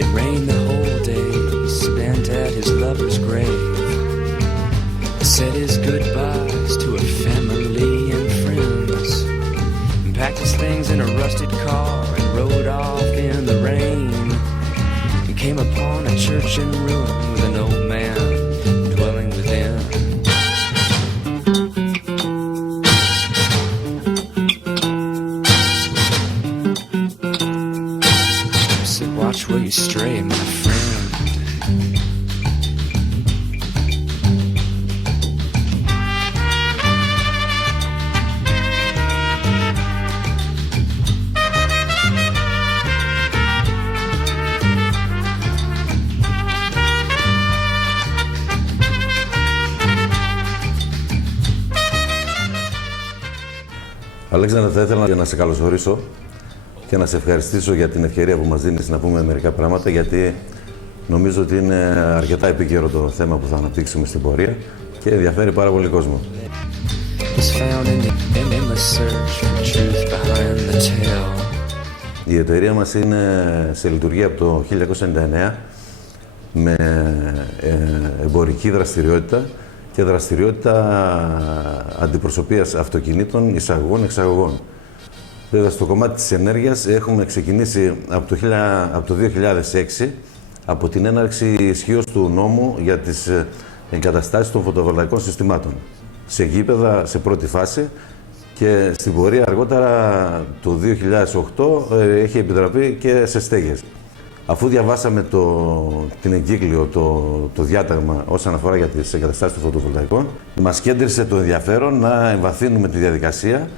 It rained the whole day, spent at his lover's grave. Said his goodbyes to her family and friends, and packed his things in a rusted car and rode off in the rain. He came upon a church in ruin with an old man dwelling within. I said, watch where you stray, my friend. Αλέξανδρε, θα ήθελα να σε καλωσορίσω και να σε ευχαριστήσω για την ευκαιρία που μας δίνεις να πούμε μερικά πράγματα, γιατί νομίζω ότι είναι αρκετά επίκαιρο το θέμα που θα αναπτύξουμε στην πορεία και ενδιαφέρει πάρα πολύ κόσμο. Η εταιρεία μας είναι σε λειτουργία από το 1999 με εμπορική δραστηριότητα και δραστηριότητα αντιπροσωπείας αυτοκινήτων εισαγωγών-εξαγωγών. Βέβαια, στο κομμάτι της ενέργειας έχουμε ξεκινήσει από το 2006, από την έναρξη ισχύως του νόμου για τις εγκαταστάσεις των φωτοβολταϊκών συστημάτων. Σε γήπεδα σε πρώτη φάση και στην πορεία αργότερα το 2008 έχει επιτραπεί και σε στέγες. Αφού διαβάσαμε την εγκύκλιο, το διάταγμα όσον αφορά για τις εγκαταστάσεις των φωτοβολταϊκών, μας κέντρισε το ενδιαφέρον να εμβαθύνουμε τη διαδικασία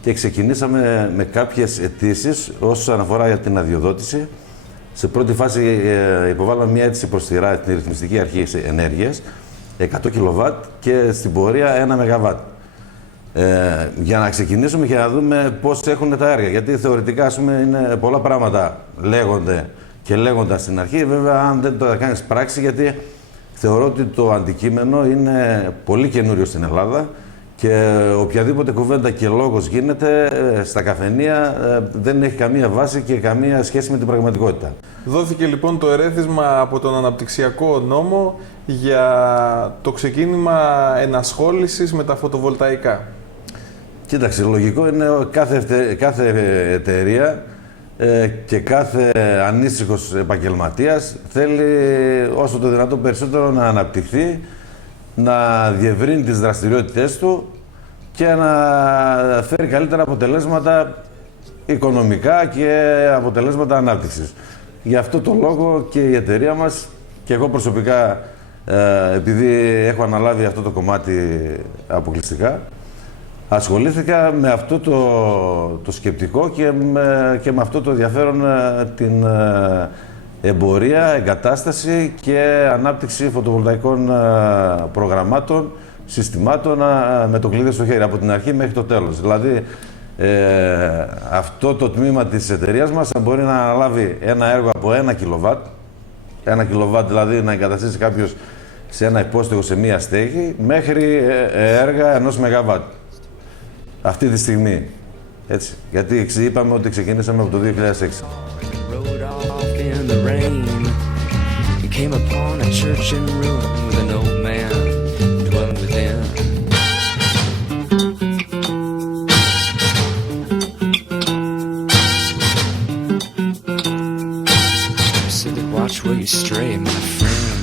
και ξεκινήσαμε με κάποιες αιτήσεις όσον αφορά για την αδειοδότηση. Σε πρώτη φάση υποβάλαμε μια αίτηση προς την Ρυθμιστική Αρχή Ενέργειας, 100 kW και στην πορεία 1 MW. Για να ξεκινήσουμε και να δούμε πώς έχουν τα έργα. Γιατί θεωρητικά, ας πούμε, είναι πολλά πράγματα λέγονται και λέγοντας στην αρχή, βέβαια, αν δεν το κάνεις πράξη, γιατί θεωρώ ότι το αντικείμενο είναι πολύ καινούριο στην Ελλάδα και οποιαδήποτε κουβέντα και λόγος γίνεται στα καφενεία δεν έχει καμία βάση και καμία σχέση με την πραγματικότητα. Δόθηκε λοιπόν το ερέθισμα από τον αναπτυξιακό νόμο για το ξεκίνημα ενασχόλησης με τα φωτοβολταϊκά. Κοίταξε, λογικό είναι κάθε εταιρεία και κάθε ανήσυχος επαγγελματίας θέλει όσο το δυνατόν περισσότερο να αναπτυχθεί, να διευρύνει τις δραστηριότητες του και να φέρει καλύτερα αποτελέσματα οικονομικά και αποτελέσματα ανάπτυξης. Γι' αυτό το λόγο και η εταιρεία μας και εγώ προσωπικά, επειδή έχω αναλάβει αυτό το κομμάτι αποκλειστικά, ασχολήθηκα με αυτό το σκεπτικό και με αυτό το ενδιαφέρον την εμπορία, εγκατάσταση και ανάπτυξη φωτοβολταϊκών προγραμμάτων, συστημάτων με το κλειδί στο χέρι, από την αρχή μέχρι το τέλος. Δηλαδή, αυτό το τμήμα της εταιρείας μας θα μπορεί να αναλάβει ένα έργο από 1 kW, 1 kW δηλαδή να εγκαταστήσει κάποιος σε ένα υπόστεγο σε μία στέγη, μέχρι έργα 1 MW. Αυτή τη στιγμή, έτσι, γιατί είπαμε ότι ξεκινήσαμε από το 2006. Watch where you stray, my friend.